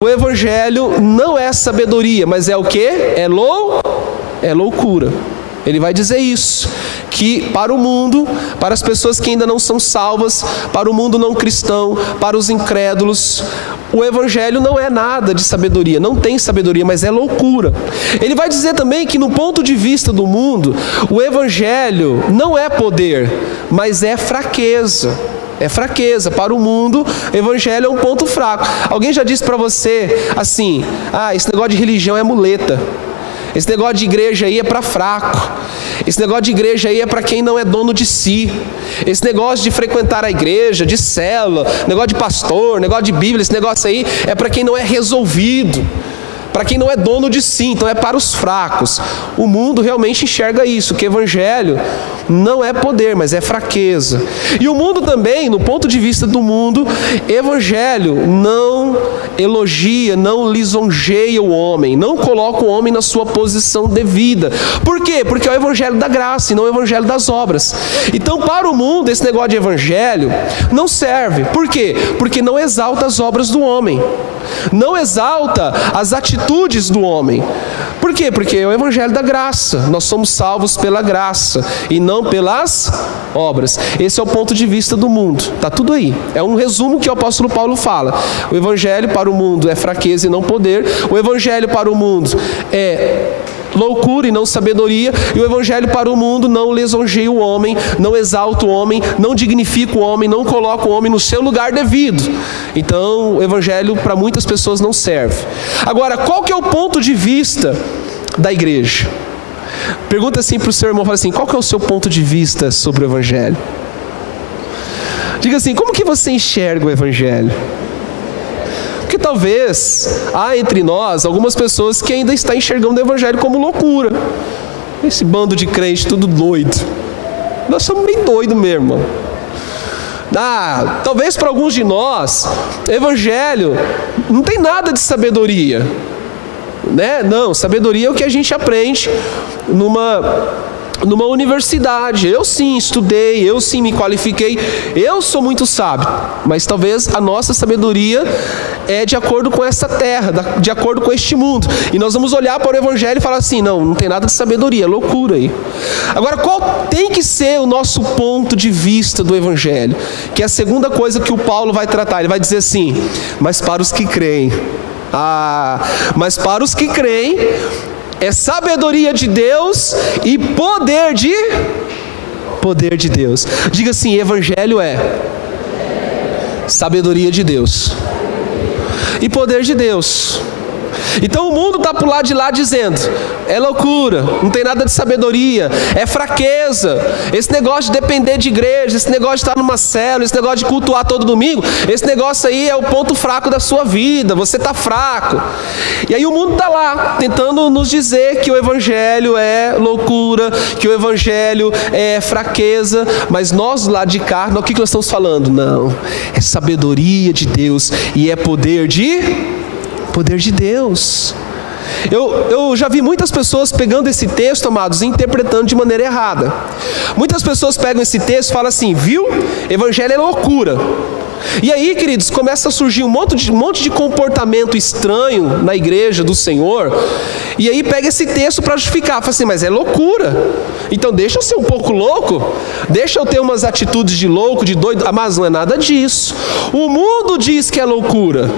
o evangelho não é sabedoria, mas é o quê? É loucura. Ele vai dizer isso, que para o mundo, para as pessoas que ainda não são salvas, para o mundo não cristão, para os incrédulos, o evangelho não é nada de sabedoria, não tem sabedoria, mas é loucura. Ele vai dizer também que no ponto de vista do mundo, o evangelho não é poder, mas é fraqueza. É fraqueza. Para o mundo, o evangelho é um ponto fraco. Alguém já disse para você assim: esse negócio de religião é muleta. Esse negócio de igreja aí é para fraco. Esse negócio de igreja aí é para quem não é dono de si. Esse negócio de frequentar a igreja, de célula, negócio de pastor, negócio de Bíblia, esse negócio aí é para quem não é resolvido, para quem não é dono de si, então é para os fracos. O mundo realmente enxerga isso, que evangelho não é poder, mas é fraqueza. E o mundo também, no ponto de vista do mundo, evangelho não elogia, não lisonjeia o homem, não coloca o homem na sua posição devida. Por quê? Porque é o evangelho da graça e não o evangelho das obras. Então, para o mundo, esse negócio de evangelho não serve. Por quê? Porque não exalta as obras do homem, não exalta as atitudes do homem. Por quê? Porque é o evangelho da graça. Nós somos salvos pela graça e não pelas obras. Esse é o ponto de vista do mundo. Está tudo aí. É um resumo que o apóstolo Paulo fala. O evangelho para o mundo é fraqueza e não poder. O evangelho para o mundo é loucura e não sabedoria. E o evangelho para o mundo não lisonjeia o homem, não exalta o homem, não dignifica o homem, não coloca o homem no seu lugar devido. Então o evangelho para muitas pessoas não serve. Agora, qual que é o ponto de vista da igreja? Pergunta assim para o seu irmão, fala assim: qual que é o seu ponto de vista sobre o evangelho? Diga assim: como que você enxerga o evangelho? Porque talvez há entre nós algumas pessoas que ainda estão enxergando o evangelho como loucura. Esse bando de crente tudo doido. Nós somos bem doidos mesmo, irmão. Talvez para alguns de nós, evangelho não tem nada de sabedoria, né? Não, sabedoria é o que a gente aprende numa universidade. Eu sim estudei, eu sim me qualifiquei, eu sou muito sábio, mas talvez a nossa sabedoria é de acordo com essa terra, de acordo com este mundo, e nós vamos olhar para o evangelho e falar assim: não tem nada de sabedoria, é loucura aí. Agora, qual tem que ser o nosso ponto de vista do evangelho? Que é a segunda coisa que o Paulo vai tratar. Ele vai dizer assim: mas para os que creem, mas para os que creem é sabedoria de Deus e poder de Deus. Diga assim: evangelho é sabedoria de Deus e poder de Deus. Então o mundo está para o lado de lá dizendo: é loucura, não tem nada de sabedoria, é fraqueza, esse negócio de depender de igreja, esse negócio de estar numa célula, esse negócio de cultuar todo domingo, esse negócio aí é o ponto fraco da sua vida, você está fraco. E aí o mundo está lá tentando nos dizer que o evangelho é loucura, que o evangelho é fraqueza, mas nós lá de cá, o que nós estamos falando? Não, é sabedoria de Deus e é poder de Deus. Eu já vi muitas pessoas pegando esse texto, amados, e interpretando de maneira errada. Muitas pessoas pegam esse texto e falam assim: viu? Evangelho é loucura. E aí, queridos, começa a surgir um monte de comportamento estranho na igreja do Senhor. E aí pega esse texto para justificar. Fala assim: mas é loucura. Então deixa eu ser um pouco louco. Deixa eu ter umas atitudes de louco, de doido. Mas não é nada disso. O mundo diz que é loucura,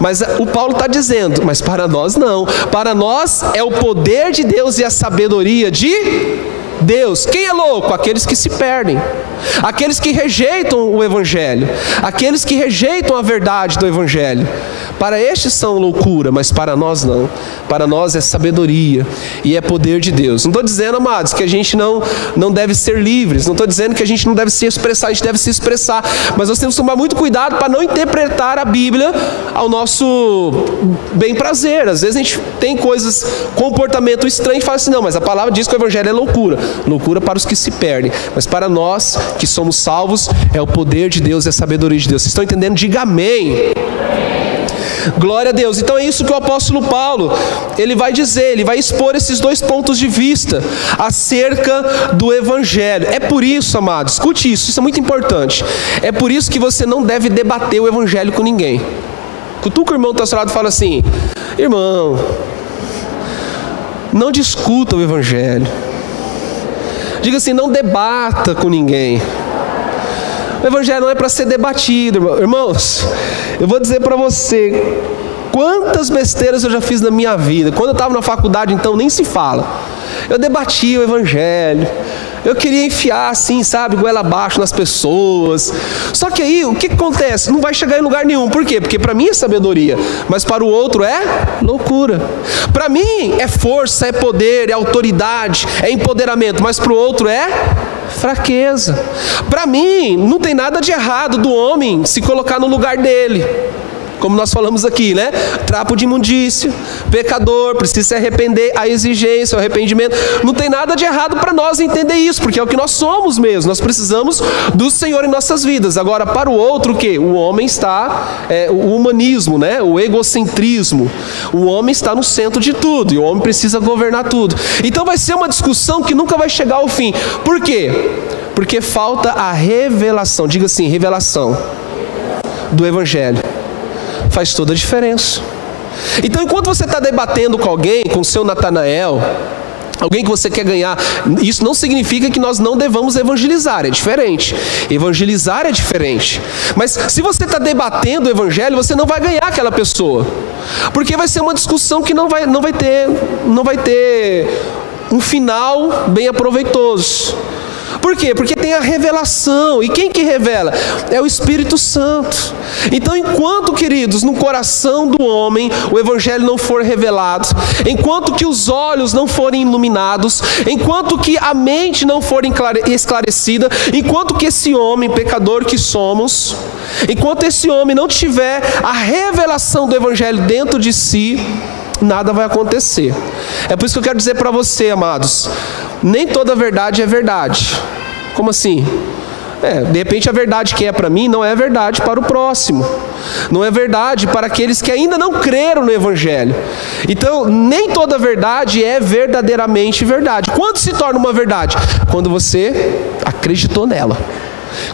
mas o Paulo está dizendo: mas para nós não. Para nós é o poder de Deus e a sabedoria de Deus. Quem é louco? Aqueles que se perdem, aqueles que rejeitam o evangelho, aqueles que rejeitam a verdade do evangelho. Para estes são loucura, mas para nós não. Para nós é sabedoria e é poder de Deus. Não estou dizendo, amados, que a gente não deve ser livres. Não estou dizendo que a gente não deve se expressar. A gente deve se expressar. Mas nós temos que tomar muito cuidado para não interpretar a Bíblia ao nosso bem prazer. Às vezes a gente tem comportamento estranho e fala assim: não, mas a palavra diz que o evangelho é loucura. Loucura para os que se perdem. Mas para nós que somos salvos, é o poder de Deus e a sabedoria de Deus. Vocês estão entendendo? Diga amém. Glória a Deus. Então é isso que o apóstolo Paulo, ele vai dizer, ele vai expor esses dois pontos de vista acerca do evangelho. É por isso, amados, escute isso é muito importante. É por isso que você não deve debater o evangelho com ninguém. Cutuca o irmão que está ao seu lado e fala assim: irmão, não discuta o evangelho. Diga assim: não debata com ninguém. O evangelho não é para ser debatido, irmãos. Eu vou dizer para você quantas besteiras eu já fiz na minha vida. Quando eu estava na faculdade, então, nem se fala. Eu debatia o evangelho. Eu queria enfiar assim, sabe, goela abaixo nas pessoas. Só que aí, o que acontece? Não vai chegar em lugar nenhum. Por quê? Porque para mim é sabedoria, mas para o outro é loucura. Para mim é força, é poder, é autoridade, é empoderamento, mas para o outro é fraqueza. Para mim, não tem nada de errado do homem se colocar no lugar dele. Como nós falamos aqui, né? Trapo de imundícia, pecador, precisa se arrepender, a exigência, o arrependimento. Não tem nada de errado para nós entender isso, porque é o que nós somos mesmo. Nós precisamos do Senhor em nossas vidas. Agora, para o outro, o quê? O homem está, o humanismo, né? O egocentrismo. O homem está no centro de tudo e o homem precisa governar tudo. Então vai ser uma discussão que nunca vai chegar ao fim. Por quê? Porque falta a revelação. Diga assim: revelação do evangelho. Faz toda a diferença. Então, enquanto você está debatendo com alguém, com o seu Natanael, alguém que você quer ganhar, isso não significa que nós não devamos evangelizar, é diferente. Evangelizar é diferente. Mas se você está debatendo o evangelho, você não vai ganhar aquela pessoa, porque vai ser uma discussão que não vai ter um final bem aproveitoso. Por quê? Porque tem a revelação. E quem que revela? É o Espírito Santo. Então, enquanto, queridos, no coração do homem o evangelho não for revelado, enquanto que os olhos não forem iluminados, enquanto que a mente não for esclarecida, enquanto que esse homem pecador que somos, enquanto esse homem não tiver a revelação do evangelho dentro de si, nada vai acontecer. É por isso que eu quero dizer para você, amados, nem toda verdade é verdade. Como assim? De repente a verdade que é para mim não é verdade para o próximo. Não é verdade para aqueles que ainda não creram no evangelho. Então, nem toda verdade é verdadeiramente verdade. Quando se torna uma verdade? Quando você acreditou nela.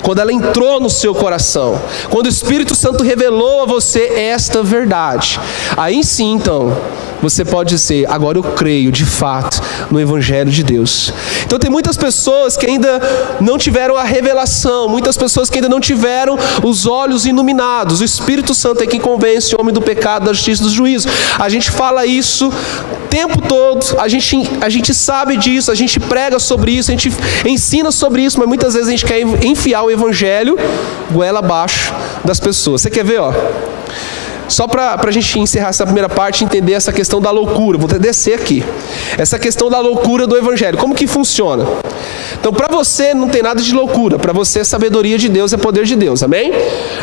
Quando ela entrou no seu coração. Quando o Espírito Santo revelou a você esta verdade. Aí sim, então, você pode dizer: agora eu creio de fato no Evangelho de Deus. Então tem muitas pessoas que ainda não tiveram a revelação, muitas pessoas que ainda não tiveram os olhos iluminados. O Espírito Santo é quem convence o homem do pecado, da justiça e do juízo. A gente fala isso o tempo todo, a gente sabe disso, a gente prega sobre isso, a gente ensina sobre isso, mas muitas vezes a gente quer enfiar o Evangelho goela abaixo das pessoas. Você quer ver, ó? Só para a gente encerrar essa primeira parte e entender essa questão da loucura. Vou descer aqui. Essa questão da loucura do evangelho. Como que funciona? Então, para você não tem nada de loucura. Para você, sabedoria de Deus é poder de Deus. Amém?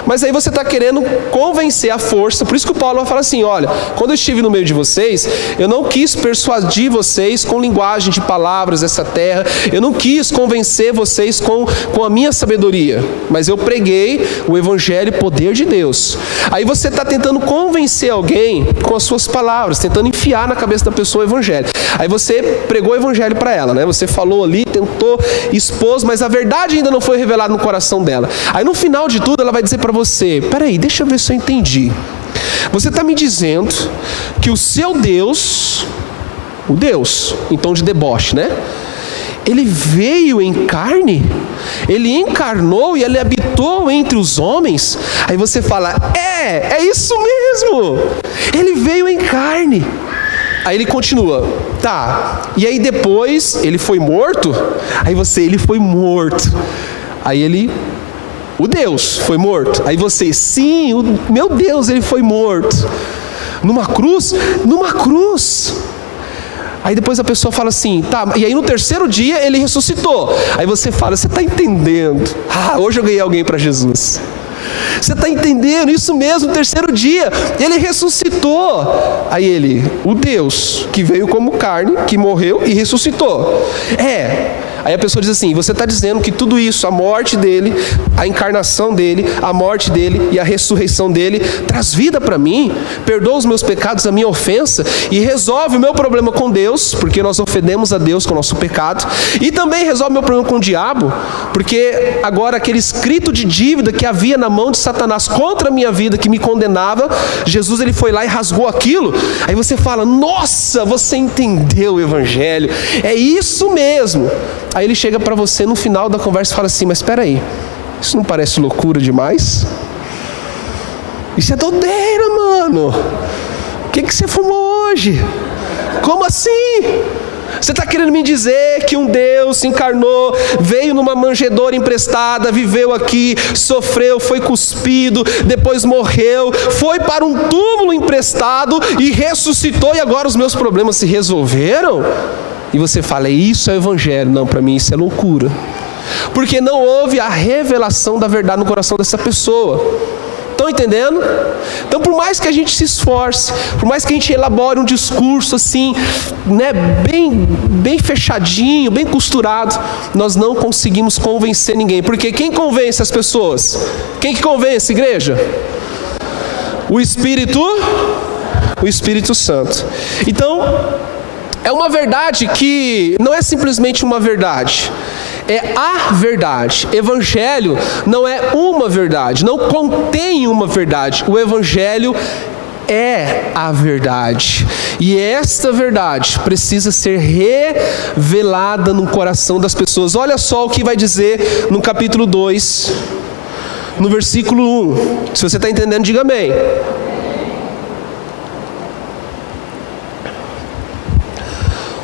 Mas aí você está querendo convencer a força. Por isso que o Paulo vai falar assim: olha, quando eu estive no meio de vocês, eu não quis persuadir vocês com linguagem de palavras dessa terra. Eu não quis convencer vocês com a minha sabedoria. Mas eu preguei o evangelho, poder de Deus. Aí você está tentando convencer alguém com as suas palavras, tentando enfiar na cabeça da pessoa o evangelho. Aí você pregou o evangelho para ela, né? Você falou ali, tentou, expôs, mas a verdade ainda não foi revelada no coração dela. Aí no final de tudo ela vai dizer para você: peraí, deixa eu ver se eu entendi. Você está me dizendo que o seu Deus, o Deus em tom de deboche, né? Ele veio em carne, ele encarnou e ele habitou entre os homens. Aí você fala: é isso mesmo, ele veio em carne. Aí ele continua: tá, e aí depois ele foi morto? Aí ele foi morto. Aí ele, o Deus foi morto. Aí você: sim, meu Deus, ele foi morto. Numa cruz? Numa cruz. Aí depois a pessoa fala assim: tá, e aí no terceiro dia ele ressuscitou. Aí você fala: você está entendendo? Hoje eu ganhei alguém para Jesus. Você está entendendo? Isso mesmo, no terceiro dia ele ressuscitou. Aí ele, o Deus que veio como carne, que morreu e ressuscitou. Aí a pessoa diz assim: você está dizendo que tudo isso, a morte dele, a encarnação dele, a morte dele e a ressurreição dele, traz vida para mim, perdoa os meus pecados, a minha ofensa, e resolve o meu problema com Deus, porque nós ofendemos a Deus com o nosso pecado, e também resolve o meu problema com o diabo, porque agora aquele escrito de dívida que havia na mão de Satanás contra a minha vida, que me condenava, Jesus ele foi lá e rasgou aquilo. Aí você fala: nossa, você entendeu o evangelho, é isso mesmo. Aí ele chega para você no final da conversa e fala assim: mas espera aí, isso não parece loucura demais? Isso é doideira, mano. O que você fumou hoje? Como assim? Você está querendo me dizer que um Deus se encarnou, veio numa manjedoura emprestada, viveu aqui, sofreu, foi cuspido, depois morreu, foi para um túmulo emprestado e ressuscitou, e agora os meus problemas se resolveram? E você fala: isso é o evangelho. Não, para mim isso é loucura, porque não houve a revelação da verdade no coração dessa pessoa. Estão entendendo? Então, por mais que a gente se esforce, por mais que a gente elabore um discurso assim, né, bem fechadinho, bem costurado, nós não conseguimos convencer ninguém. Porque quem convence as pessoas? Quem que convence, igreja? O Espírito Santo. Então, é uma verdade que não é simplesmente uma verdade, é a verdade. Evangelho não é uma verdade, não contém uma verdade. O evangelho é a verdade, e esta verdade precisa ser revelada no coração das pessoas. Olha só o que vai dizer no capítulo 2, no versículo 1. Se você está entendendo, diga amém.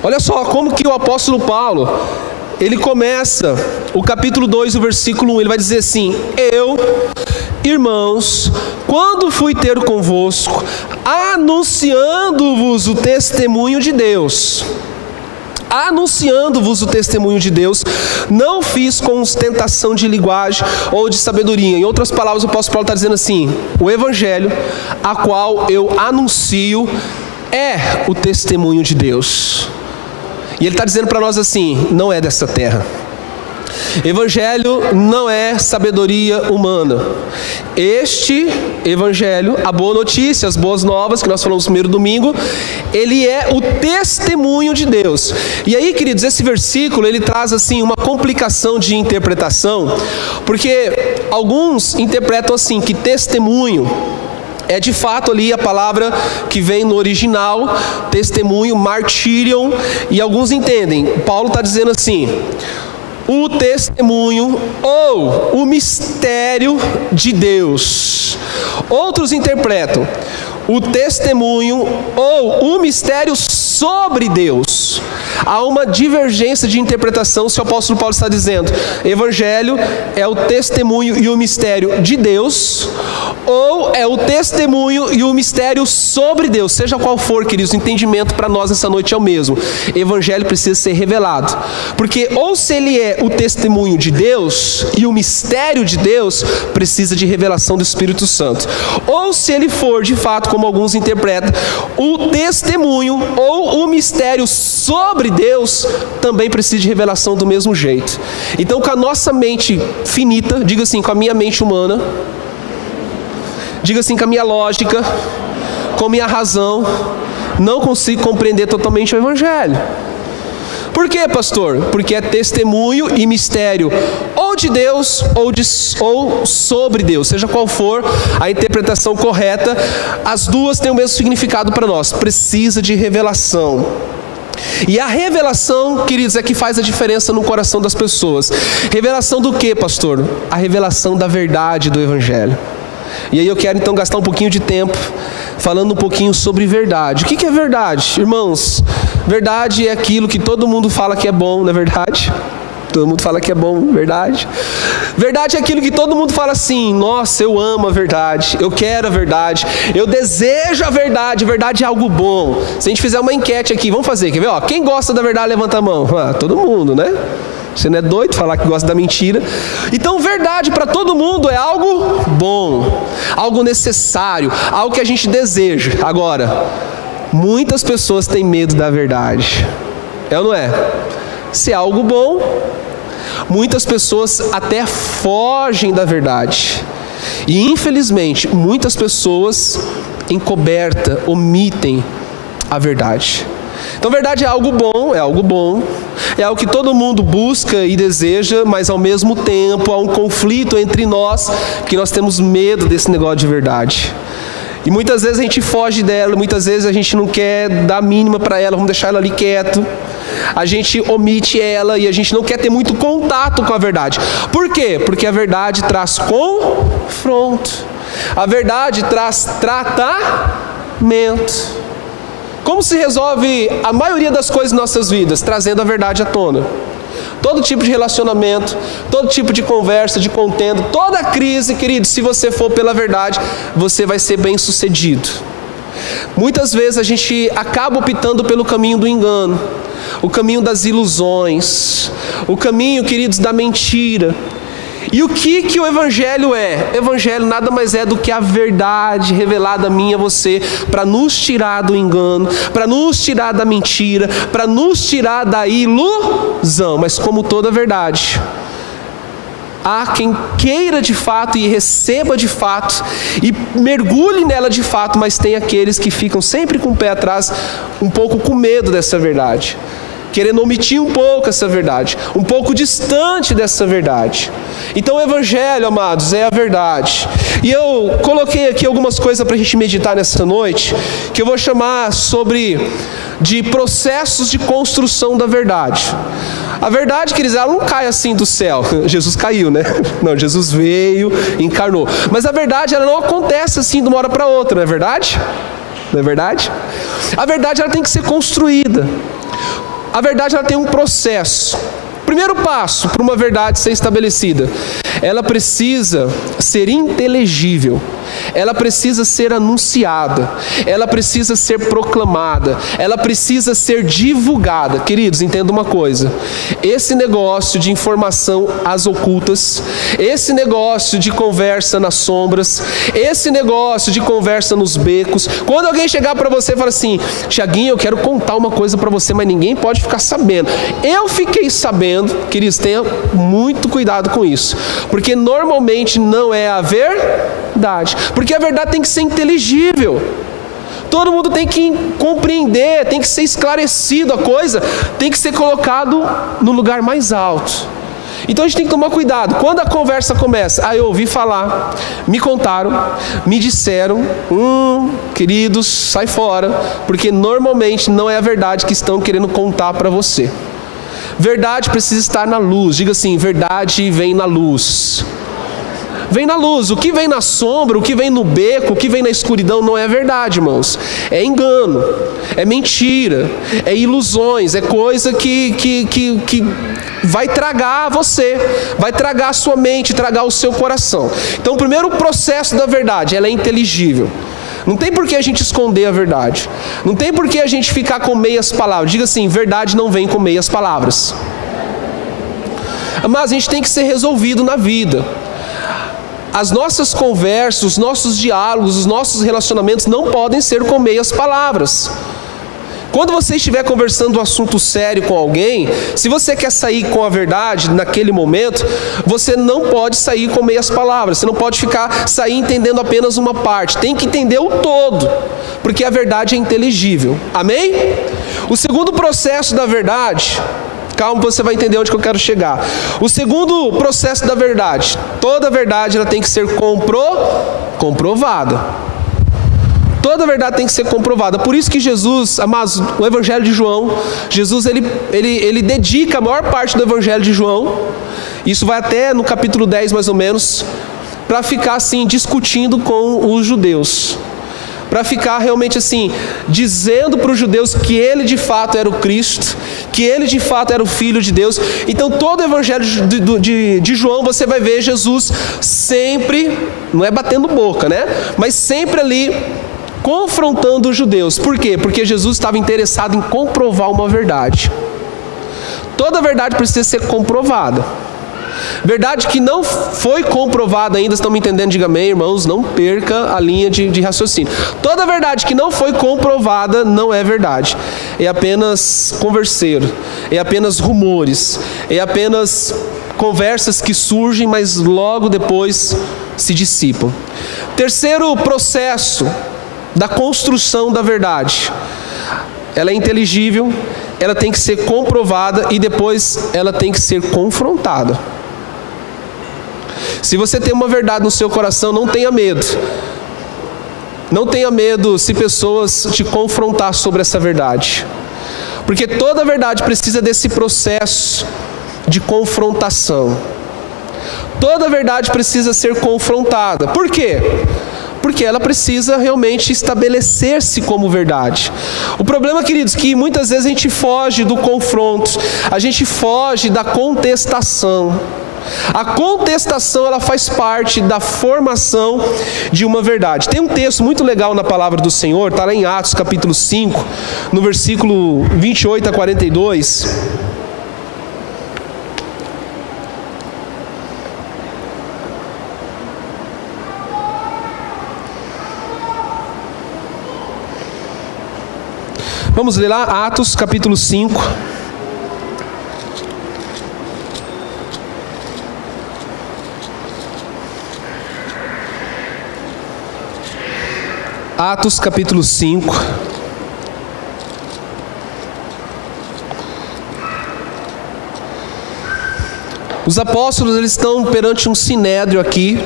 Olha só como que o apóstolo Paulo, ele começa o capítulo 2, o versículo 1, ele vai dizer assim: eu, irmãos, quando fui ter convosco, anunciando-vos o testemunho de Deus, não fiz com ostentação de linguagem ou de sabedoria. Em outras palavras, o apóstolo Paulo está dizendo assim: o evangelho a qual eu anuncio é o testemunho de Deus. E ele está dizendo para nós assim: não é dessa terra. Evangelho não é sabedoria humana. Este evangelho, a boa notícia, as boas novas que nós falamos no primeiro domingo, ele é o testemunho de Deus. E aí, queridos, esse versículo ele traz assim uma complicação de interpretação, porque alguns interpretam assim que testemunho é de fato ali a palavra que vem no original, testemunho, martírion, e alguns entendem, Paulo está dizendo assim: o testemunho ou o mistério de Deus. Outros interpretam o testemunho ou o mistério sobre Deus. Há uma divergência de interpretação se o apóstolo Paulo está dizendo evangelho é o testemunho e o mistério de Deus, ou é o testemunho e o mistério sobre Deus. Seja qual for, queridos, o entendimento para nós essa noite é o mesmo. Evangelho precisa ser revelado, porque ou se ele é o testemunho de Deus e o mistério de Deus, precisa de revelação do Espírito Santo, ou se ele for de fato, como alguns interpretam, o testemunho ou o mistério sobre Deus, também precisa de revelação do mesmo jeito. Então, com a nossa mente finita, diga assim, com a minha mente humana, diga assim, com a minha lógica, com a minha razão, não consigo compreender totalmente o evangelho. Por quê, pastor? Porque é testemunho e mistério ou de Deus ou sobre Deus. Seja qual for a interpretação correta, as duas têm o mesmo significado para nós. Precisa de revelação. E a revelação, queridos, é que faz a diferença no coração das pessoas. Revelação do quê, pastor? A revelação da verdade do evangelho. E aí eu quero então gastar um pouquinho de tempo falando um pouquinho sobre verdade. O que é verdade? Irmãos, verdade é aquilo que todo mundo fala que é bom, não é verdade? Todo mundo fala que é bom, verdade? Verdade é aquilo que todo mundo fala assim: nossa, eu amo a verdade, eu quero a verdade, eu desejo a verdade, verdade é algo bom. Se a gente fizer uma enquete aqui, vamos fazer, quer ver? Ó, quem gosta da verdade, levanta a mão. Ah, todo mundo, né? Você não é doido falar que gosta da mentira. Então, verdade para todo mundo é algo bom, algo necessário, algo que a gente deseja. Agora, muitas pessoas têm medo da verdade. É ou não é? se é algo bom. Muitas pessoas até fogem da verdade. E infelizmente, muitas pessoas encoberta, omitem a verdade. Então, a verdade é algo bom, é algo que todo mundo busca e deseja, mas ao mesmo tempo há um conflito entre nós, que nós temos medo desse negócio de verdade. E muitas vezes a gente foge dela, muitas vezes a gente não quer dar a mínima para ela, vamos deixar ela ali quieto. A gente omite ela e a gente não quer ter muito contato com a verdade. Por quê? Porque a verdade traz confronto. A verdade traz tratamento. Como se resolve a maioria das coisas em nossas vidas? Trazendo a verdade à tona. Todo tipo de relacionamento, todo tipo de conversa, de contenda, toda crise, querido, se você for pela verdade, você vai ser bem sucedido. Muitas vezes a gente acaba optando pelo caminho do engano, o caminho das ilusões, o caminho, queridos, da mentira. E o que o Evangelho é? Evangelho nada mais é do que a verdade revelada a mim e a você, para nos tirar do engano, para nos tirar da mentira, para nos tirar da ilusão. Mas como toda verdade, há quem queira de fato e receba de fato e mergulhe nela de fato, mas tem aqueles que ficam sempre com o pé atrás, um pouco com medo dessa verdade, querendo omitir um pouco essa verdade, um pouco distante dessa verdade. Então o Evangelho, amados, é a verdade. E eu coloquei aqui algumas coisas para a gente meditar nessa noite, que eu vou chamar de processos de construção da verdade. A verdade, queridos, ela não cai assim do céu. Jesus caiu, né? Não, Jesus veio, encarnou. Mas a verdade, ela não acontece assim de uma hora para outra, não é verdade? Não é verdade? A verdade, ela tem que ser construída. A verdade, ela tem um processo. Primeiro passo para uma verdade ser estabelecida: ela precisa ser inteligível, ela precisa ser anunciada, ela precisa ser proclamada, ela precisa ser divulgada. Queridos, entenda uma coisa: esse negócio de informação às ocultas, esse negócio de conversa nas sombras, esse negócio de conversa nos becos, quando alguém chegar para você e falar assim: Tiaguinho, eu quero contar uma coisa para você, mas ninguém pode ficar sabendo. Eu fiquei sabendo. Queridos, tenha muito cuidado com isso, porque normalmente não é a verdade, porque a verdade tem que ser inteligível, todo mundo tem que compreender, tem que ser esclarecido, a coisa tem que ser colocado no lugar mais alto. Então a gente tem que tomar cuidado. Quando a conversa começa, eu ouvi falar, me contaram, me disseram, queridos, sai fora, porque normalmente não é a verdade que estão querendo contar para você. Verdade precisa estar na luz. Diga assim: verdade vem na luz. Vem na luz. O que vem na sombra, o que vem no beco, o que vem na escuridão não é verdade, irmãos. É engano, é mentira, é ilusões, é coisa que vai tragar você, vai tragar a sua mente, tragar o seu coração. Então o primeiro processo da verdade, ela é inteligível. Não tem por que a gente esconder a verdade. Não tem por que a gente ficar com meias palavras. Diga assim: verdade não vem com meias palavras. Mas a gente tem que ser resolvido na vida. As nossas conversas, os nossos diálogos, os nossos relacionamentos não podem ser com meias palavras. Quando você estiver conversando um assunto sério com alguém, se você quer sair com a verdade naquele momento, você não pode sair com meias palavras. Você não pode sair entendendo apenas uma parte. Tem que entender o todo, porque a verdade é inteligível. Amém? O segundo processo da verdade, calma, você vai entender onde que eu quero chegar. O segundo processo da verdade, toda verdade ela tem que ser comprovada. Toda verdade tem que ser comprovada. Por isso que Jesus, amados, o Evangelho de João, Jesus ele dedica a maior parte do Evangelho de João, isso vai até no capítulo 10 mais ou menos, para ficar assim discutindo com os judeus, para ficar realmente assim dizendo para os judeus que ele de fato era o Cristo, que ele de fato era o Filho de Deus. Então todo o Evangelho de João você vai ver Jesus sempre, não é batendo boca, né? Mas sempre ali confrontando os judeus. Por quê? Porque Jesus estava interessado em comprovar uma verdade. Toda verdade precisa ser comprovada. Verdade que não foi comprovada ainda, estão me entendendo? Diga amém, irmãos, não perca a linha de raciocínio. Toda verdade que não foi comprovada não é verdade. É apenas converseiro, é apenas rumores, é apenas conversas que surgem, mas logo depois se dissipam. Terceiro processo da construção da verdade. Ela é inteligível, ela tem que ser comprovada e depois ela tem que ser confrontada. Se você tem uma verdade no seu coração, não tenha medo. Não tenha medo se pessoas te confrontar sobre essa verdade. Porque toda verdade precisa desse processo de confrontação. Toda verdade precisa ser confrontada. Por quê? Porque ela precisa realmente estabelecer-se como verdade. O problema, queridos, é que muitas vezes a gente foge do confronto, a gente foge da contestação. A contestação, ela faz parte da formação de uma verdade. Tem um texto muito legal na palavra do Senhor, está lá em Atos capítulo 5, no versículo 28 a 42. Vamos ler lá, Atos capítulo 5. Atos capítulo 5. Os apóstolos, eles estão perante um sinédrio aqui,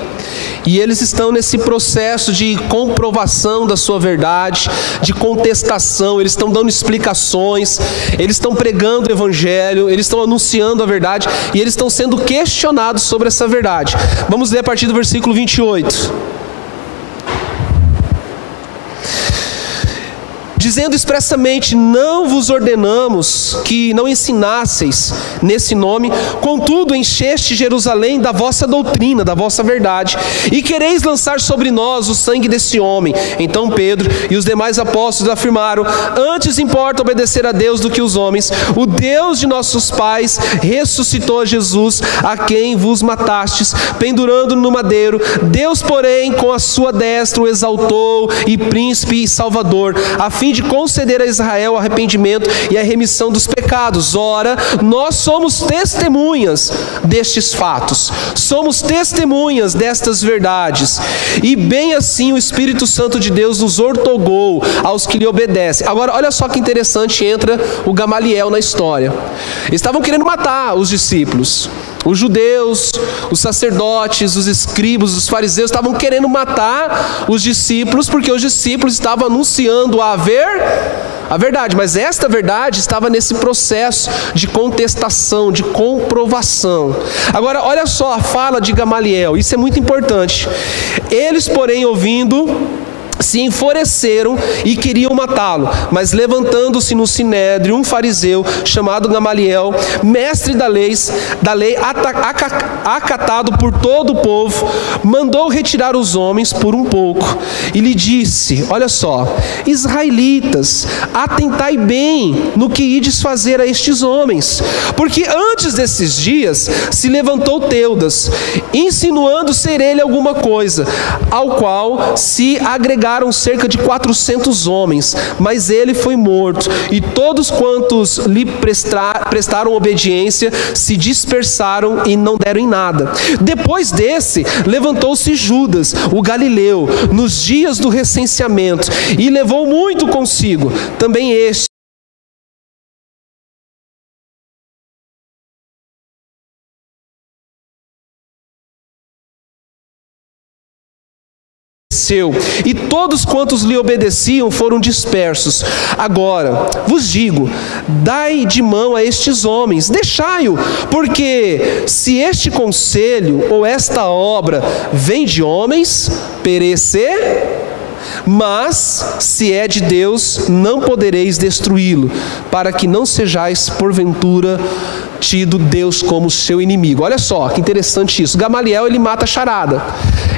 e eles estão nesse processo de comprovação da sua verdade, de contestação, eles estão dando explicações, eles estão pregando o evangelho, eles estão anunciando a verdade, e eles estão sendo questionados sobre essa verdade. Vamos ler a partir do versículo 28. Dizendo expressamente: não vos ordenamos que não ensinasseis nesse nome, contudo encheste Jerusalém da vossa doutrina, da vossa verdade, e quereis lançar sobre nós o sangue desse homem. Então Pedro e os demais apóstolos afirmaram: antes importa obedecer a Deus do que os homens. O Deus de nossos pais ressuscitou Jesus, a quem vos matastes, pendurando no madeiro. Deus, porém, com a sua destra o exaltou, e príncipe e salvador, a fim de conceder a Israel arrependimento e a remissão dos pecados. Ora, nós somos testemunhas destes fatos, somos testemunhas destas verdades, e bem assim o Espírito Santo de Deus nos ortogou aos que lhe obedecem. Agora, olha só que interessante, entra o Gamaliel na história. Eles estavam querendo matar os discípulos. Os judeus, os sacerdotes, os escribas, os fariseus estavam querendo matar os discípulos, porque os discípulos estavam anunciando a verdade, mas esta verdade estava nesse processo de contestação, de comprovação. Agora, olha só a fala de Gamaliel, isso é muito importante. Eles, porém, ouvindo, se enfureceram e queriam matá-lo, mas levantando-se no sinédrio um fariseu chamado Gamaliel, mestre da lei acatado por todo o povo, mandou retirar os homens por um pouco e lhe disse: olha só, israelitas, atentai bem no que ides fazer a estes homens, porque antes desses dias se levantou Teudas, insinuando ser ele alguma coisa, ao qual se agregaram cerca de 400 homens, mas ele foi morto, e todos quantos lhe prestaram obediência se dispersaram e não deram em nada. Depois desse, levantou-se Judas, o galileu, nos dias do recenseamento, e levou muito consigo. Também este e todos quantos lhe obedeciam foram dispersos. Agora vos digo, dai de mão a estes homens, deixai-o, porque se este conselho ou esta obra vem de homens, perecer. Mas, se é de Deus, não podereis destruí-lo, para que não sejais, porventura, tido Deus como seu inimigo. Olha só, que interessante isso. Gamaliel, ele mata a charada.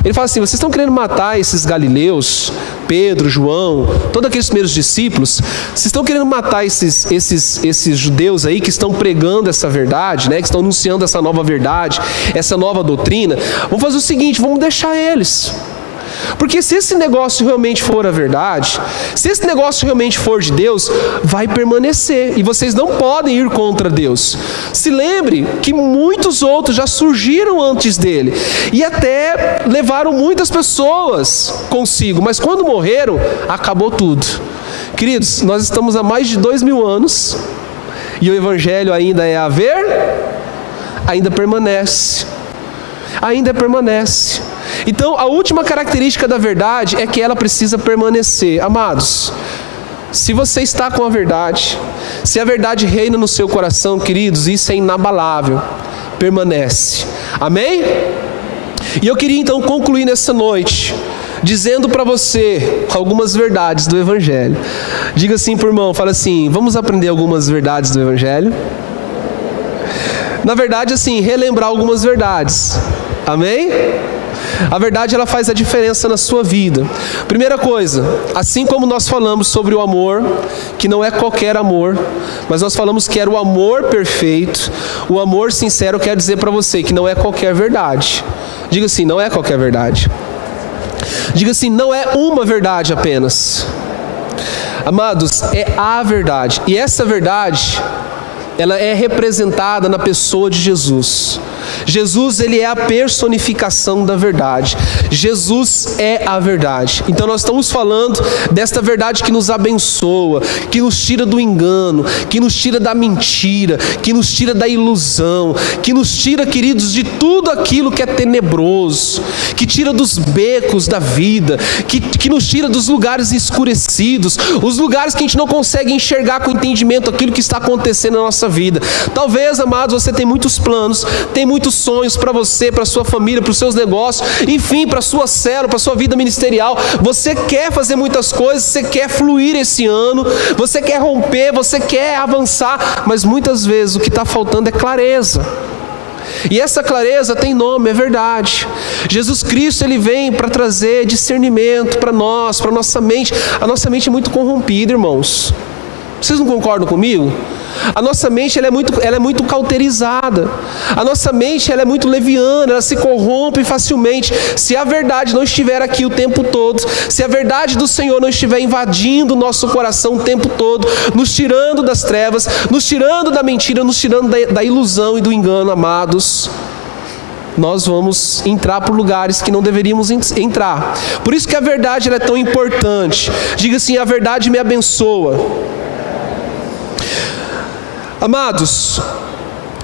Ele fala assim: vocês estão querendo matar esses galileus, Pedro, João, todos aqueles primeiros discípulos, vocês estão querendo matar esses judeus aí que estão pregando essa verdade, né, que estão anunciando essa nova verdade, essa nova doutrina. Vamos fazer o seguinte, vamos deixar eles. Porque se esse negócio realmente for a verdade, se esse negócio realmente for de Deus, vai permanecer. E vocês não podem ir contra Deus. Se lembre que muitos outros já surgiram antes dele. E até levaram muitas pessoas consigo. Mas quando morreram, acabou tudo. Queridos, nós estamos há mais de 2000 anos. E o Evangelho ainda é a ver? Ainda permanece. Ainda permanece. Então, a última característica da verdade é que ela precisa permanecer. Amados, se você está com a verdade, se a verdade reina no seu coração, queridos, isso é inabalável, permanece. Amém? E eu queria então concluir nessa noite, dizendo para você algumas verdades do Evangelho. Diga assim para o irmão, fala assim: vamos aprender algumas verdades do Evangelho? Na verdade, assim, relembrar algumas verdades. Amém? A verdade, ela faz a diferença na sua vida. Primeira coisa, assim como nós falamos sobre o amor, que não é qualquer amor, mas nós falamos que era o amor perfeito, o amor sincero, quer dizer para você que não é qualquer verdade. Diga assim, não é qualquer verdade. Diga assim, não é uma verdade apenas. Amados, é a verdade. E essa verdade, ela é representada na pessoa de Jesus. Jesus, ele é a personificação da verdade. Jesus é a verdade. Então nós estamos falando desta verdade que nos abençoa, que nos tira do engano, que nos tira da mentira, que nos tira da ilusão, que nos tira, queridos, de tudo aquilo que é tenebroso, que tira dos becos da vida, que nos tira dos lugares escurecidos, os lugares que a gente não consegue enxergar com entendimento aquilo que está acontecendo na nossa vida. Talvez, amados, você tem muitos planos, tem muitos sonhos para você, para sua família, para os seus negócios, enfim, para a sua célula, para a sua vida ministerial. Você quer fazer muitas coisas, você quer fluir esse ano, você quer romper, você quer avançar, mas muitas vezes o que está faltando é clareza. E essa clareza tem nome, é verdade. Jesus Cristo, ele vem para trazer discernimento para nós, para a nossa mente. A nossa mente é muito corrompida, irmãos. Vocês não concordam comigo? A nossa mente, ela é muito cauterizada. A nossa mente, ela é muito leviana, ela se corrompe facilmente. Se a verdade não estiver aqui o tempo todo, se a verdade do Senhor não estiver invadindo o nosso coração o tempo todo, nos tirando das trevas, nos tirando da mentira, nos tirando da ilusão e do engano, amados, nós vamos entrar por lugares que não deveríamos entrar. Por isso que a verdade, ela é tão importante. Diga assim, a verdade me abençoa. Amados,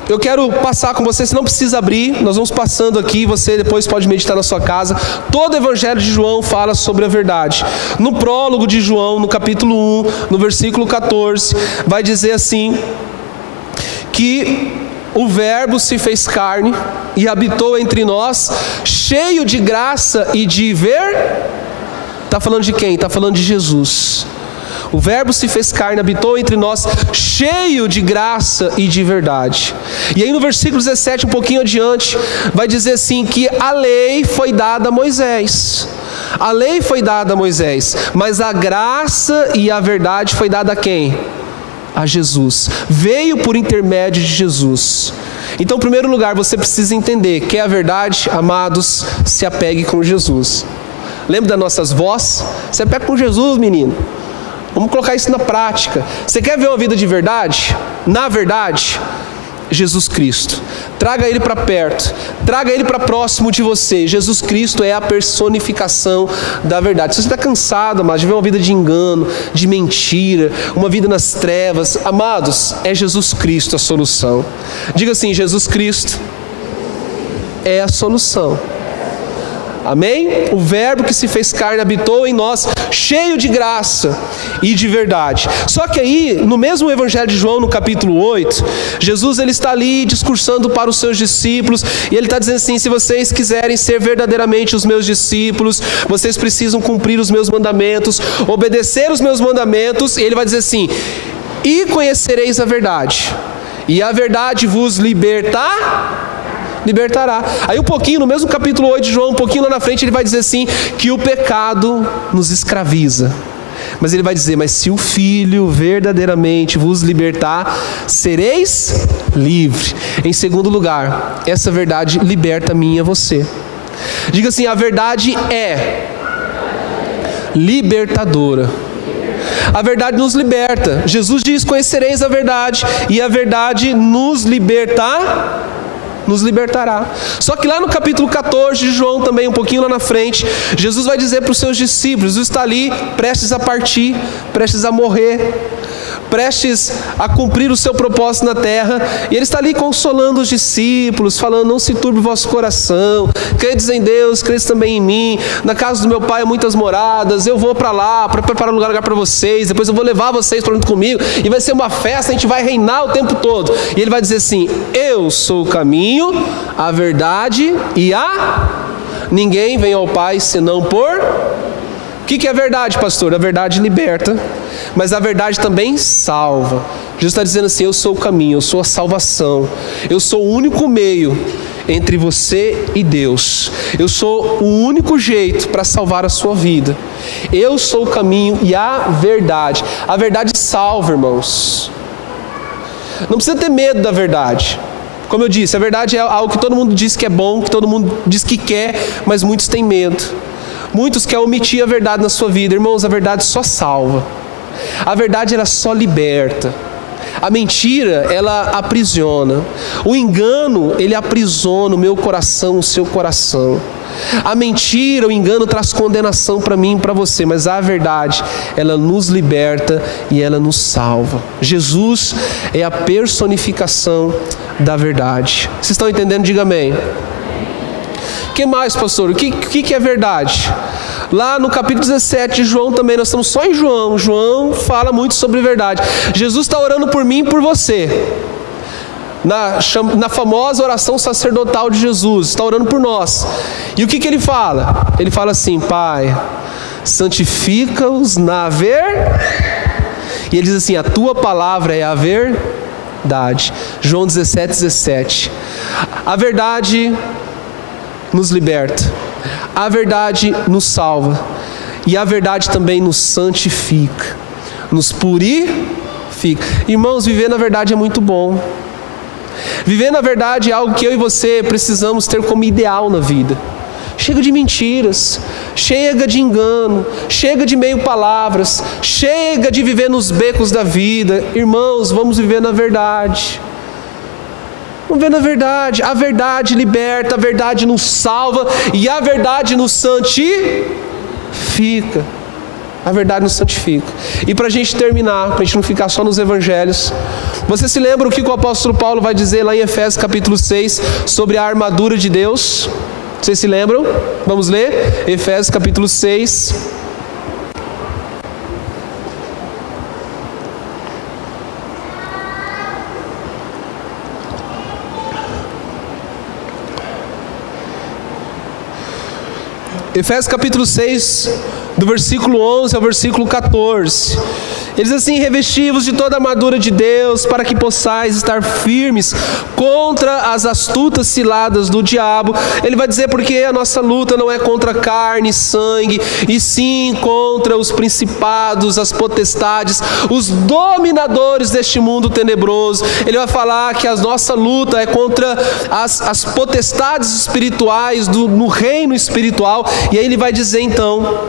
eu quero passar com você, você não precisa abrir, nós vamos passando aqui, você depois pode meditar na sua casa. Todo o Evangelho de João fala sobre a verdade. No prólogo de João, no capítulo 1, no versículo 14, vai dizer assim, que o Verbo se fez carne e habitou entre nós, cheio de graça e de ver. Está falando de quem? Está falando de Jesus. O Verbo se fez carne, habitou entre nós, cheio de graça e de verdade. E aí no versículo 17, um pouquinho adiante, vai dizer assim, que a lei foi dada a Moisés. A lei foi dada a Moisés, mas a graça e a verdade foi dada a quem? A Jesus. Veio por intermédio de Jesus. Então, em primeiro lugar, você precisa entender que a verdade, amados, se apegue com Jesus. Lembra das nossas vós? Se apegue com Jesus, menino. Vamos colocar isso na prática. Você quer ver uma vida de verdade? Na verdade, Jesus Cristo. Traga Ele para perto. Traga Ele para próximo de você. Jesus Cristo é a personificação da verdade. Se você está cansado, amados, de ver uma vida de engano, de mentira, uma vida nas trevas, amados, é Jesus Cristo a solução. Diga assim, Jesus Cristo é a solução. Amém? O verbo que se fez carne habitou em nós, cheio de graça e de verdade. Só que aí, no mesmo Evangelho de João, no capítulo 8, Jesus ele está ali discursando para os seus discípulos, e ele está dizendo assim: se vocês quiserem ser verdadeiramente os meus discípulos, vocês precisam cumprir os meus mandamentos, obedecer os meus mandamentos. E ele vai dizer assim: e conhecereis a verdade, e a verdade vos libertará. Aí um pouquinho, no mesmo capítulo 8 de João, um pouquinho lá na frente, ele vai dizer assim, que o pecado nos escraviza. Mas ele vai dizer: mas se o Filho verdadeiramente vos libertar, sereis livres. Em segundo lugar, essa verdade liberta a mim e a você. Diga assim: a verdade é libertadora. A verdade nos liberta. Jesus diz: conhecereis a verdade, e a verdade nos libertará. Só que lá no capítulo 14 de João, também um pouquinho lá na frente, Jesus vai dizer para os seus discípulos, Jesus está ali prestes a partir, prestes a morrer, prestes a cumprir o seu propósito na terra, e ele está ali consolando os discípulos, falando: não se turbe o vosso coração, credes em Deus, credes também em mim, na casa do meu pai há muitas moradas, eu vou para lá, para preparar um lugar para vocês, depois eu vou levar vocês para junto comigo, e vai ser uma festa, a gente vai reinar o tempo todo. E ele vai dizer assim: eu sou o caminho, a verdade e ninguém vem ao Pai senão por... O que é a verdade, pastor? A verdade liberta, mas a verdade também salva. Jesus está dizendo assim: eu sou o caminho, eu sou a salvação, eu sou o único meio entre você e Deus, eu sou o único jeito para salvar a sua vida. Eu sou o caminho e a verdade. A verdade salva, irmãos. Não precisa ter medo da verdade. Como eu disse, a verdade é algo que todo mundo diz que é bom, que todo mundo diz que quer, mas muitos têm medo. Muitos querem omitir a verdade na sua vida. Irmãos, a verdade só salva. A verdade, ela só liberta. A mentira, ela aprisiona. O engano, ele aprisiona o meu coração, o seu coração. A mentira, o engano traz condenação para mim e para você, mas a verdade, ela nos liberta e ela nos salva. Jesus é a personificação da verdade. Vocês estão entendendo? Diga amém. O que mais, pastor? O que é verdade? Lá no capítulo 17 de João também, nós estamos só em João. João fala muito sobre verdade. Jesus está orando por mim e por você. Na famosa oração sacerdotal de Jesus, está orando por nós. E o que ele fala? Ele fala assim: Pai, santifica-os na E ele diz assim: a tua palavra é a verdade. João 17:17. A verdade nos liberta, a verdade nos salva, e a verdade também nos santifica, nos purifica. Irmãos, viver na verdade é muito bom. Viver na verdade é algo que eu e você precisamos ter como ideal na vida. Chega de mentiras, chega de engano, chega de meio palavras, chega de viver nos becos da vida. Irmãos, vamos viver na verdade. Vamos ver na verdade. A verdade liberta, a verdade nos salva e a verdade nos santifica. A verdade nos santifica. E para a gente terminar, para a gente não ficar só nos evangelhos, você se lembra o que o apóstolo Paulo vai dizer lá em Efésios capítulo 6 sobre a armadura de Deus? Vocês se lembram? Vamos ler? Efésios capítulo 6. Efésios capítulo 6, do versículo 11 ao versículo 14. Ele diz assim: revesti-vos de toda a armadura de Deus, para que possais estar firmes contra as astutas ciladas do diabo. Ele vai dizer: porque a nossa luta não é contra carne e sangue, e sim contra os principados, as potestades, os dominadores deste mundo tenebroso. Ele vai falar que a nossa luta é contra as potestades espirituais no reino espiritual. E aí ele vai dizer então: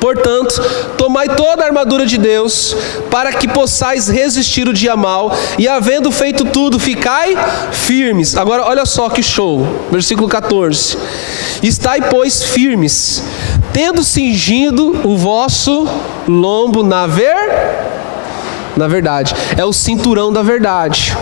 portanto, tomai toda a armadura de Deus, para que possais resistir o dia mau, e havendo feito tudo, ficai firmes. Agora olha só que show, versículo 14: estai, pois, firmes, tendo cingido o vosso lombo na verdade. É o cinturão da verdade.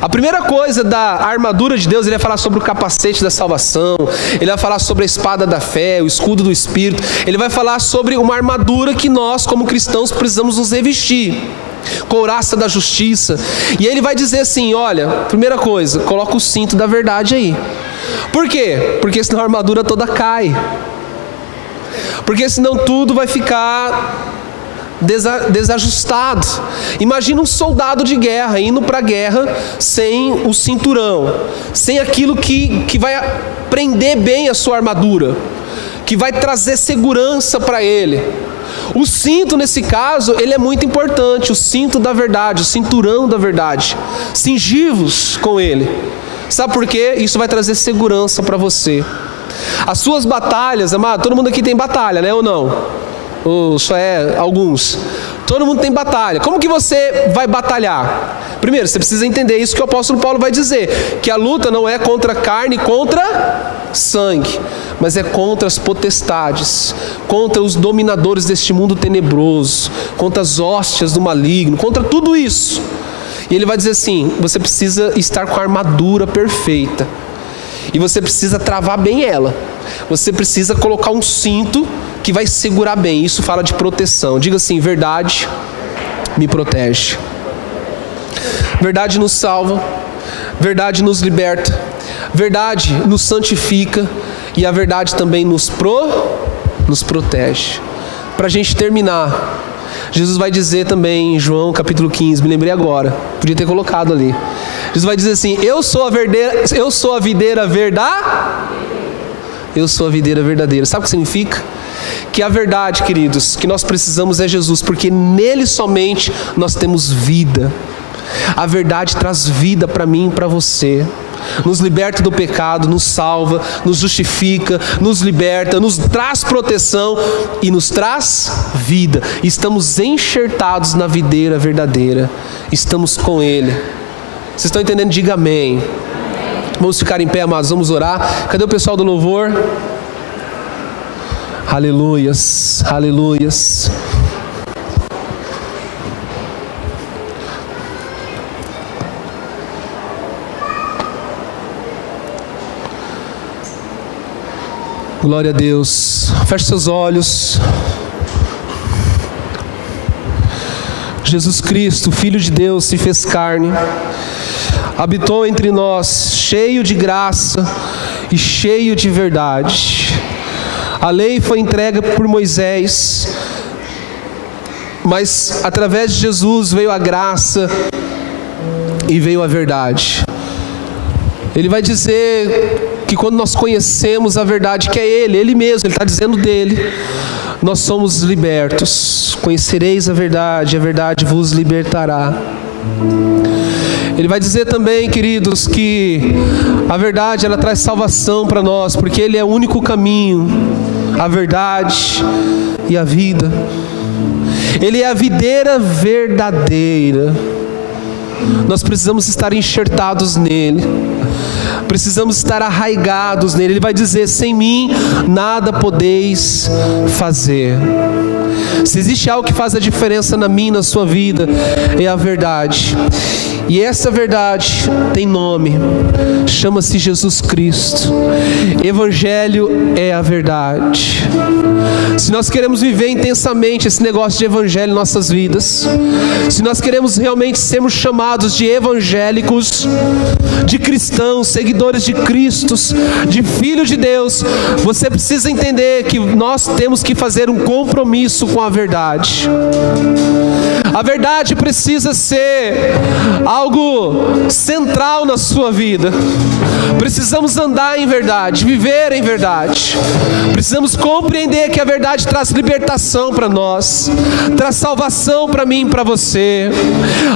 A primeira coisa da armadura de Deus, ele vai falar sobre o capacete da salvação, ele vai falar sobre a espada da fé, o escudo do Espírito, ele vai falar sobre uma armadura que nós, como cristãos, precisamos nos revestir, couraça da justiça. E ele vai dizer assim, olha, primeira coisa, coloca o cinto da verdade aí. Por quê? Porque senão a armadura toda cai. Porque senão tudo vai ficar desajustado. Imagina um soldado de guerra indo para a guerra sem o cinturão, sem aquilo que vai prender bem a sua armadura, que vai trazer segurança para ele. O cinto, nesse caso, ele é muito importante, o cinto da verdade, o cinturão da verdade. Cingivos com ele. Sabe por quê? Isso vai trazer segurança para você. As suas batalhas, amado, todo mundo aqui tem batalha, né ou não? Ou só é alguns? Todo mundo tem batalha. Como que você vai batalhar? Primeiro, você precisa entender isso que o apóstolo Paulo vai dizer, que a luta não é contra carne, contra sangue, mas é contra as potestades, contra os dominadores deste mundo tenebroso, contra as hóstias do maligno, contra tudo isso. E ele vai dizer assim, você precisa estar com a armadura perfeita, e você precisa travar bem ela, você precisa colocar um cinto que vai segurar bem. Isso fala de proteção. Diga assim, verdade me protege. Verdade nos salva, verdade nos liberta, verdade nos santifica, e a verdade também nos protege. Para a gente terminar, Jesus vai dizer também em João capítulo 15, me lembrei agora, podia ter colocado ali. Jesus vai dizer assim, eu sou a videira verdadeira. Sabe o que significa? Que a verdade, queridos, que nós precisamos é Jesus, porque nele somente nós temos vida. A verdade traz vida para mim e para você. Nos liberta do pecado, nos salva, nos justifica, nos liberta, nos traz proteção e nos traz vida. Estamos enxertados na videira verdadeira. Estamos com Ele. Vocês estão entendendo? Diga amém. Vamos ficar em pé, amados, vamos orar. Cadê o pessoal do louvor? Aleluias, aleluias. Glória a Deus. Feche seus olhos. Jesus Cristo, Filho de Deus, se fez carne, habitou entre nós, cheio de graça e cheio de verdade. A lei foi entregue por Moisés, mas através de Jesus veio a graça e veio a verdade. Ele vai dizer que quando nós conhecemos a verdade, que é Ele mesmo, Ele está dizendo dele, nós somos libertos. Conhecereis a verdade vos libertará. Ele vai dizer também, queridos, que a verdade ela traz salvação para nós, porque Ele é o único caminho, a verdade e a vida. Ele é a videira verdadeira. Nós precisamos estar enxertados nele, precisamos estar arraigados nele. Ele vai dizer, sem mim nada podeis fazer. Se existe algo que faz a diferença na minha e na sua vida, é a verdade. E essa verdade tem nome, chama-se Jesus Cristo. Evangelho é a verdade. Se nós queremos viver intensamente esse negócio de evangelho em nossas vidas, se nós queremos realmente sermos chamados de evangélicos, de cristãos, seguidores de Cristo, de filhos de Deus, você precisa entender que nós temos que fazer um compromisso com a verdade. A verdade precisa ser algo central na sua vida. Precisamos andar em verdade, viver em verdade. Precisamos compreender que a verdade traz libertação para nós, traz salvação para mim e para você.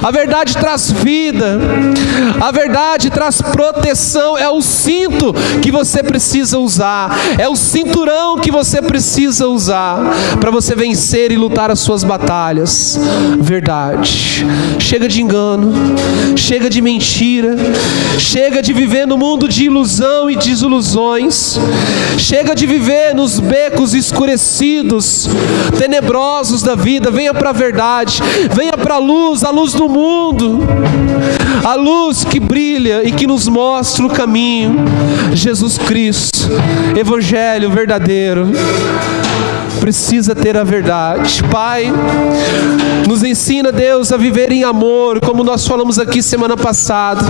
A verdade traz vida, a verdade traz proteção. É o cinto que você precisa usar, é o cinturão que você precisa usar para você vencer e lutar as suas batalhas. Verdade. Chega de engano, chega de mentira, chega de viver no mundo de ilusão e desilusões, chega de viver nos becos escurecidos, tenebrosos da vida. Venha para a verdade, venha para a luz do mundo. a luz que brilha e que nos mostra o caminho, Jesus Cristo, Evangelho verdadeiro, precisa ter a verdade. Pai, nos ensina, Deus, a viver em amor, como nós falamos aqui semana passada.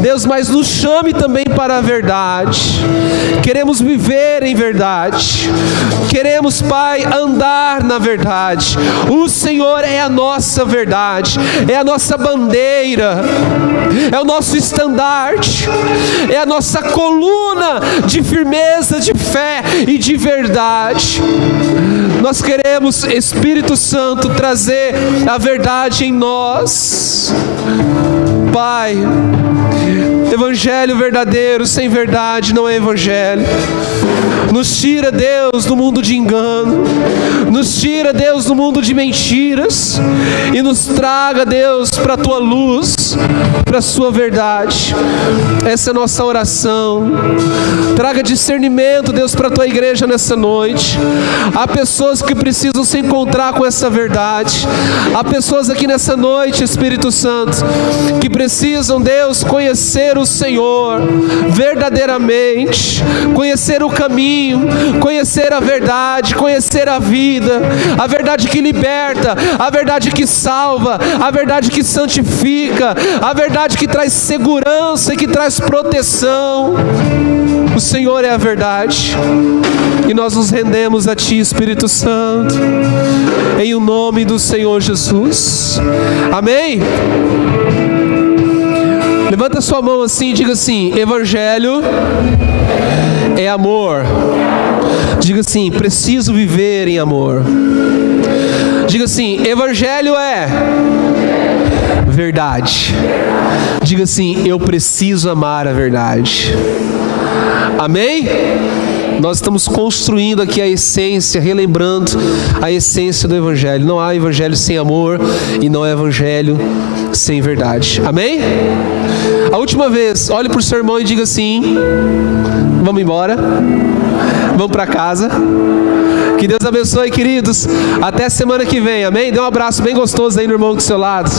Deus, mas nos chame também para a verdade. Queremos viver em verdade. Queremos, Pai, andar na verdade. O Senhor é a nossa verdade, é a nossa bandeira, é o nosso estandarte, é a nossa coluna de firmeza, de fé e de verdade. Nós queremos, Espírito Santo, trazer a verdade em nós. Pai, Evangelho verdadeiro sem verdade não é Evangelho. Nos tira, Deus, do mundo de engano. Nos tira, Deus, do mundo de mentiras. E nos traga, Deus, para a Tua luz, para a Sua verdade. Essa é a nossa oração. Traga discernimento, Deus, para a Tua igreja nessa noite. Há pessoas que precisam se encontrar com essa verdade. Há pessoas aqui nessa noite, Espírito Santo, que precisam, Deus, conhecer o Senhor verdadeiramente, conhecer o caminho, conhecer a verdade, conhecer a vida, a verdade que liberta, a verdade que salva, a verdade que santifica, a verdade que traz segurança e que traz proteção. O Senhor é a verdade, e nós nos rendemos a Ti, Espírito Santo, em o nome do Senhor Jesus. Amém? Levanta sua mão assim e diga assim: Evangelho é amor. Diga assim: preciso viver em amor. Diga assim: Evangelho é verdade. Diga assim: eu preciso amar a verdade. Amém? Nós estamos construindo aqui a essência, relembrando a essência do Evangelho. Não há Evangelho sem amor e não há Evangelho sem verdade. Amém? A última vez, olhe para o seu irmão e diga assim: vamos embora, vamos para casa. Que Deus abençoe, queridos. Até semana que vem, amém? Dê um abraço bem gostoso aí no irmão do seu lado.